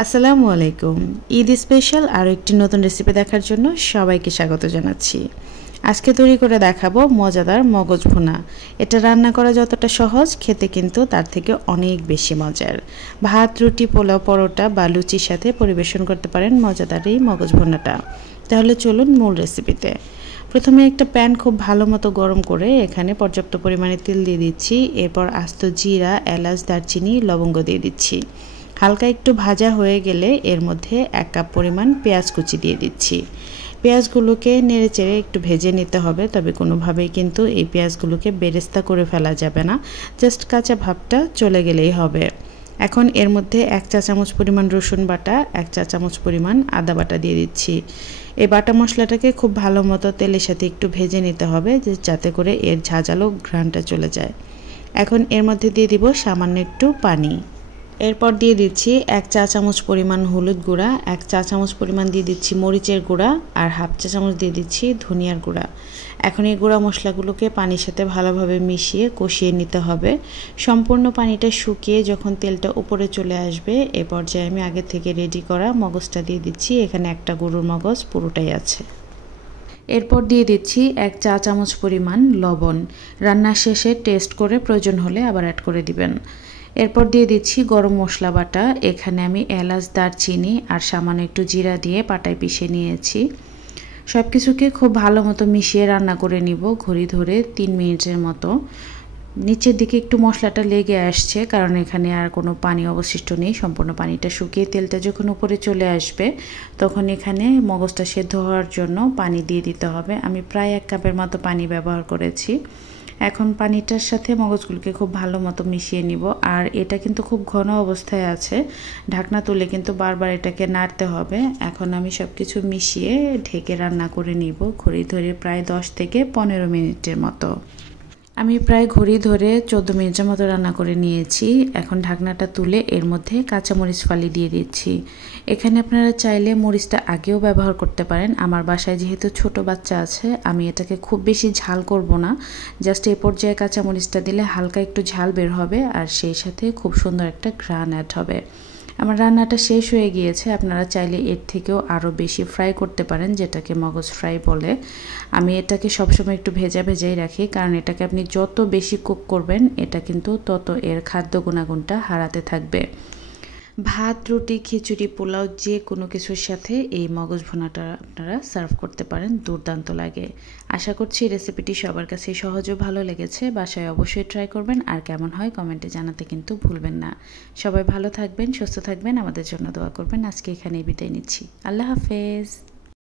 আসসালামু আলাইকুম। ঈদ স্পেশাল আরও একটি নতুন রেসিপি দেখার জন্য সবাইকে স্বাগত জানাচ্ছি। আজকে তৈরি করে দেখাবো মজাদার মগজ ভুনা। এটা রান্না করা যতটা সহজ, খেতে কিন্তু তার থেকে অনেক বেশি মজার। ভাত, রুটি, পোলাও, পরোটা বা লুচির সাথে পরিবেশন করতে পারেন মজাদার এই মগজ ভুনাটা। তাহলে চলুন মূল রেসিপিতে। প্রথমে একটা প্যান খুব ভালো মতো গরম করে এখানে পর্যাপ্ত পরিমাণে তেল দিয়ে দিচ্ছি। এরপর আস্ত জিরা, এলাচ, দারচিনি, লবঙ্গ দিয়ে দিচ্ছি। হালকা একটু ভাজা হয়ে গেলে এর মধ্যে 1 কাপ পরিমাণ পেঁয়াজ কুচি দিয়ে দিচ্ছি। পেঁয়াজগুলোকে নেড়েচেড়ে একটু ভেজে নিতে হবে, তবে কোনোভাবেই কিন্তু এই পেঁয়াজগুলোকে বেরেস্তা করে ফেলা যাবে না, জাস্ট কাঁচা ভাবটা চলে গেলেই হবে। এখন এর মধ্যে 1 চা চামচ পরিমাণ রসুন বাটা, 1 চা চামচ পরিমাণ আদা বাটা দিয়ে দিচ্ছি। এই বাটা মশলাটাকে খুব ভালো মতো তেলের সাথে একটু ভেজে নিতে হবে, যাতে করে এর ঝাঁঝালো ঘ্রাণটা চলে যায়। এখন এর মধ্যে দিয়ে দিব সামান্য একটু পানি। এরপর দিয়ে দিচ্ছি 1 চা চামচ পরিমাণ হলুদ গুঁড়া, 1 চা চামচ পরিমাণ দিয়ে দিচ্ছি মরিচের গুঁড়া, আর 1/2 চা চামচ দিয়ে দিচ্ছি ধনিয়ার গুঁড়া। এখন এই গুঁড়া মশলাগুলোকে পানির সাথে ভালোভাবে মিশিয়ে কষিয়ে নিতে হবে। সম্পূর্ণ পানিটা শুকিয়ে যখন তেলটা উপরে চলে আসবে, এ পর্যায়ে আমি আগে থেকে রেডি করা মগজটা দিয়ে দিচ্ছি। এখানে একটা গরুর মগজ পুরোটাই আছে। এরপর দিয়ে দিচ্ছি 1 চা চামচ পরিমাণ লবণ। রান্নার শেষে টেস্ট করে প্রয়োজন হলে আবার অ্যাড করে দিবেন। এরপর দিয়ে দিচ্ছি গরম মশলা বাটা। এখানে আমি এলাচ, দারচিনি আর সামান্য একটু জিরা দিয়ে পাটায় পিষে নিয়েছি। সব কিছুকে খুব ভালো মতো মিশিয়ে রান্না করে নিব ঘড়ি ধরে 3 মিনিটের মতো। নিচের দিকে একটু মশলাটা লেগে আসছে, কারণ এখানে আর কোনো পানি অবশিষ্ট নেই। সম্পূর্ণ পানিটা শুকিয়ে তেলটা যখন উপরে চলে আসবে, তখন এখানে মগজটা সেদ্ধ হওয়ার জন্য পানি দিয়ে দিতে হবে। আমি প্রায় 1 কাপের মতো পানি ব্যবহার করেছি। এখন পানিটার সাথে মগজগুলোকে খুব ভালো মতো মিশিয়ে নিব। আর এটা কিন্তু খুব ঘন অবস্থায় আছে, ঢাকনা তুলে কিন্তু বারবার এটাকে নাড়তে হবে। এখন আমি সব কিছু মিশিয়ে ঢেকে রান্না করে নিব ঘড়ি ধরে প্রায় 10 থেকে 15 মিনিটের মতো। আমি প্রায় ঘড়ি ধরে 14 মিনিটের মতো রান্না করে নিয়েছি। এখন ঢাকনাটা তুলে এর মধ্যে কাঁচামরিচ ফালি দিয়ে দিচ্ছি। এখানে আপনারা চাইলে মরিচটা আগেও ব্যবহার করতে পারেন। আমার বাসায় যেহেতু ছোট বাচ্চা আছে, আমি এটাকে খুব বেশি ঝাল করব না। জাস্ট এই পর্যায়ে কাঁচামরিচটা দিলে হালকা একটু ঝাল বের হবে, আর সেই সাথে খুব সুন্দর একটা ঘ্রাণ অ্যাড হবে। আমার রান্নাটা শেষ হয়ে গিয়েছে। আপনারা চাইলে এর থেকেও আরও বেশি ফ্রাই করতে পারেন, যেটাকে মগজ ফ্রাই বলে। আমি এটাকে সবসময় একটু ভেজা ভেজাই রাখি, কারণ এটাকে আপনি যত বেশি কুক করবেন, এটা কিন্তু তত এর খাদ্য গুণাগুণটা হারাতে থাকবে। ভাত, রুটি, খিচুড়ি, পোলাও যে কোনো কিছুর সাথে এই মগজ ভুনাটা আপনারা সার্ভ করতে পারেন, দুর্দান্ত লাগে। আশা করছি রেসিপিটি সবার কাছে সহজ ও ভালো লেগেছে। বাসায় অবশ্যই ট্রাই করবেন, আর কেমন হয় কমেন্টে জানাতে কিন্তু ভুলবেন না। সবাই ভালো থাকবেন, সুস্থ থাকবেন, আমাদের জন্য দোয়া করবেন। আজকে এখানেই বিদায় নিচ্ছি। আল্লাহ হাফেজ।